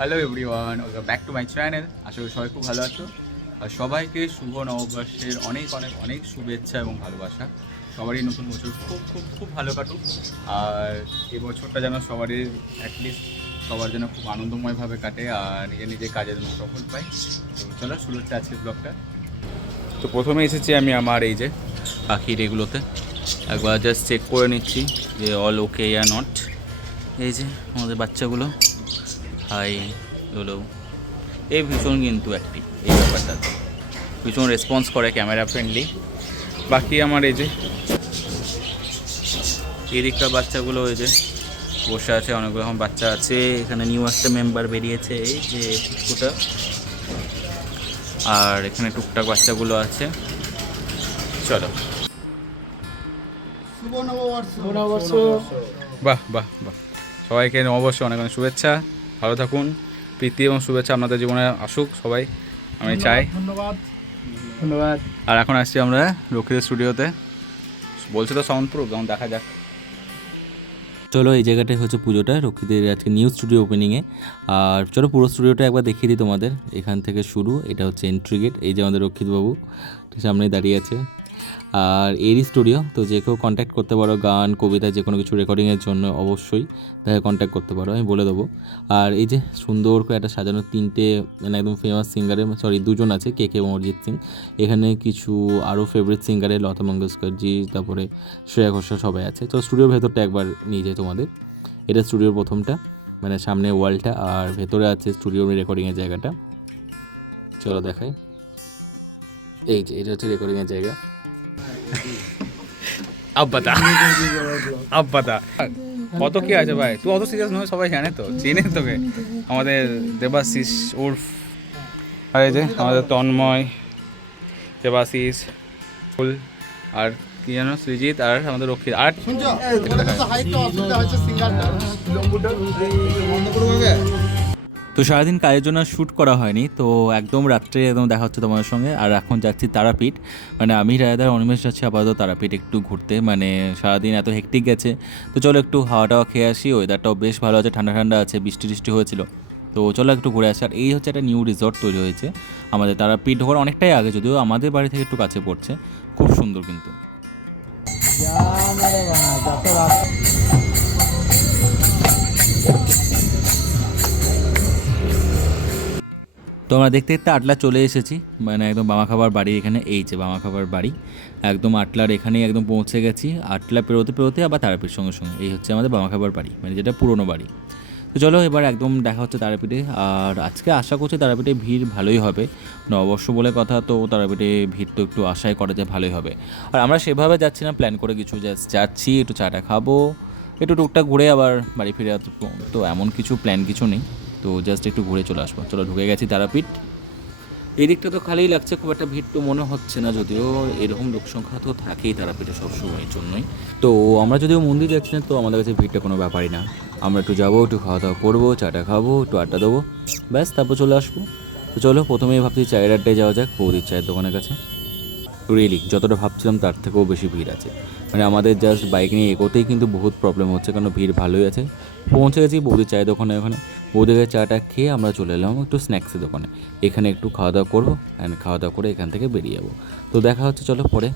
Hello everyone, welcome back to my channel. আশা করি সবাই খুব ভালো আছো। আর সবাইকে শুভ নববর্ষের অনেক অনেক অনেক শুভেচ্ছা এবং ভালোবাসা। সবারই নতুন বছর খুব খুব খুব ভালো কাটুক। আর এই বছরটা যেন সবারই অ্যাটলিস্ট সবার যেন খুব আনন্দময়ভাবে কাটে আর নিজের নিজের কাজে যেন সফল পাই। তো চলো শুরু হচ্ছে আজকের ব্লগটা। তো প্রথমে এসেছি আমি আমার এই যে পাখির এগুলোতে, একবার জাস্ট চেক করে নিচ্ছি যে অল ওকে ইয়া নট। এই যে আমাদের বাচ্চাগুলো, হাই হলো, এই ভীষণ কিন্তু অ্যাক্টিভ এই ব্যাপারটাতে, ভীষণ রেসপন্স করে, ক্যামেরা ফ্রেন্ডলি। বাকি আমার এই যে এদিককার বাচ্চাগুলো এই যে বসে আছে, অনেকগুলো এখন বাচ্চা আছে। এখানে নিউ একটা মেম্বার বেরিয়েছে এই যে পুচকুটা, আর এখানে টুকটাক বাচ্চাগুলো আছে। চলো, শুভ নববর্ষ। বাহ বাহ বাহ, সবাইকে নববর্ষে অনেক অনেক শুভেচ্ছা। ভালো থাকুন, প্রীতি এবং শুভেচ্ছা আপনাদের জীবনে আসুক সবাই, আমি চাই। ধন্যবাদ ধন্যবাদ। আর এখন আসছি আমরা রক্ষিতের স্টুডিওতে। বলছে তো সাউন্ড প্রুফ, যেমন দেখা যাক। চলো, এই জায়গাটায় হচ্ছে পুজোটা, রক্ষিতের আজকে নিউ স্টুডিও ওপেনিংয়ে। আর চলো পুরো স্টুডিওটা একবার দেখিয়ে দিই তোমাদের। এখান থেকে শুরু, এটা হচ্ছে এন্ট্রি গেট। এই যে আমাদের রক্ষিতবাবু ঠিক সামনেই দাঁড়িয়ে আছে, আর এরই স্টুডিও। তো যে কেউ কন্ট্যাক্ট করতে পারো, গান কবিতা যে কোনো কিছু রেকর্ডিংয়ের জন্য অবশ্যই তাকে কন্ট্যাক্ট করতে পারো, আমি বলে দেবো। আর এই যে সুন্দর করে একটা সাজানো, তিনটে মানে একদম ফেমাস সিঙ্গারের, সরি দুজন আছে, কে এবং অরিজিৎ সিং। এখানে কিছু আরও ফেভারিট সিঙ্গারের, লতা মঙ্গেশকরজি, তারপরে শ্রেয়া ঘোষাল সবাই আছে। তো স্টুডিওর ভেতরটা একবার নিয়ে যাই তোমাদের। এটা স্টুডিওর প্রথমটা, মানে সামনে ওয়ালটা, আর ভেতরে আছে স্টুডিওর রেকর্ডিংয়ের জায়গাটা। চলো দেখাই, এই যে এটা হচ্ছে রেকর্ডিংয়ের জায়গা। আব্বাদা আব্বাদা কত কি আছে ভাই, তুই অত সিরিয়াস নয়, সবাই জানে তো, চিনে তোকে। আমাদের দেবাশিস উর্ফ, আর এই যে আমাদের তন্ময়, দেবাশিস, ফুল, আর কি জানো সৃজিত, আর আমাদের রক্ষিত। আর শুনছো, তোমাদের তো হাইটটা অসুবিধা হচ্ছে, সিঙ্গারটা লম্বুটা বন্ধ করবো আগে। তো সারাদিন কাজের জন্য শ্যুট করা হয়নি, তো একদম রাত্রে একদম দেখা হচ্ছে তোমাদের সঙ্গে। আর এখন যাচ্ছি তারাপীঠ, মানে আমি রায়দার অনিমেষ যাচ্ছি আপাতত তারাপীঠ একটু ঘুরতে। মানে সারাদিন এত হেক্টিক গেছে, তো চলো একটু হাওয়া টাওয়া খেয়ে আসি। ওয়েদারটাও বেশ ভালো আছে, ঠান্ডা ঠান্ডা আছে, বৃষ্টি টিষ্টি হয়েছিল। তো চলো একটু ঘুরে আসি। আর এই হচ্ছে একটা নিউ রিসর্ট তৈরি হয়েছে আমাদের তারাপীঠ ঢোকার অনেকটাই আগে, যদিও আমাদের বাড়ি থেকে একটু কাছে পড়ছে। খুব সুন্দর কিন্তু। তো আমরা দেখতে দেখতে আটলা চলে এসেছি, মানে একদম বামা খাবার বাড়ি এখানে। এই যে বামা খাবার বাড়ি, একদম আটলার এখানেই একদম পৌঁছে গেছি। আটলা পেরোতে পেরোতে আবার তারাপীঠ সঙ্গে সঙ্গে, এই হচ্ছে আমাদের বামা খাবার বাড়ি, মানে যেটা পুরনো বাড়ি। তো চলো এবার একদম দেখা হচ্ছে তারাপীঠে। আর আজকে আশা করছি তারাপীঠে ভিড় ভালোই হবে, নববর্ষ বলে কথা, তো তারাপীঠে ভিড় তো একটু আশাই করা যায় ভালোই হবে। আর আমরা সেভাবে যাচ্ছি না প্ল্যান করে কিছু, জাস্ট যাচ্ছি, একটু চাটা খাবো, একটু টুকটাক ঘুরে আবার বাড়ি ফিরে আসবো। তো এমন কিছু প্ল্যান কিছু নেই, তো জাস্ট একটু ঘুরে চলে আসবো। চলো ঢুকে গেছি তারাপীঠ। এই দিকটা তো খালিই লাগছে, খুব একটা ভিড় তো মনে হচ্ছে না, যদিও এরকম লোকসংখ্যা তো থাকেই তারাপীঠে সবসময়ের জন্যই। তো আমরা যদিও মন্দির যাচ্ছি না, তো আমাদের কাছে ভিড়টা কোনো ব্যাপারই না। আমরা একটু যাবো, একটু খাওয়া দাওয়া করবো, চাটা খাবো, একটু আড্ডা দেবো, ব্যাস তারপর চলে আসবো। তো চলো প্রথমেই ভাবছি চায়ের আড্ডায় যাওয়া যাক, বৌদির চায়ের দোকানের কাছে। রিয়েলি যতটা ভাবছিলাম তার থেকেও বেশি ভিড় আছে, মানে আমাদের জাস্ট বাইক নিয়ে এগোতেই কিন্তু বহুত প্রবলেম হচ্ছে, কারণ ভিড় ভালোই আছে। পৌঁছে গেছি বৌদির চায়ের দোকানে, ওখানে বৌদির কাছে চাটা খেয়ে আমরা চলে এলাম একটু স্ন্যাক্সের দোকানে। এখানে একটু খাওয়া দাওয়া করবো, অ্যান্ড খাওয়া দাওয়া করে এখান থেকে বেরিয়ে যাবো। তো দেখা হচ্ছে চলো পরে।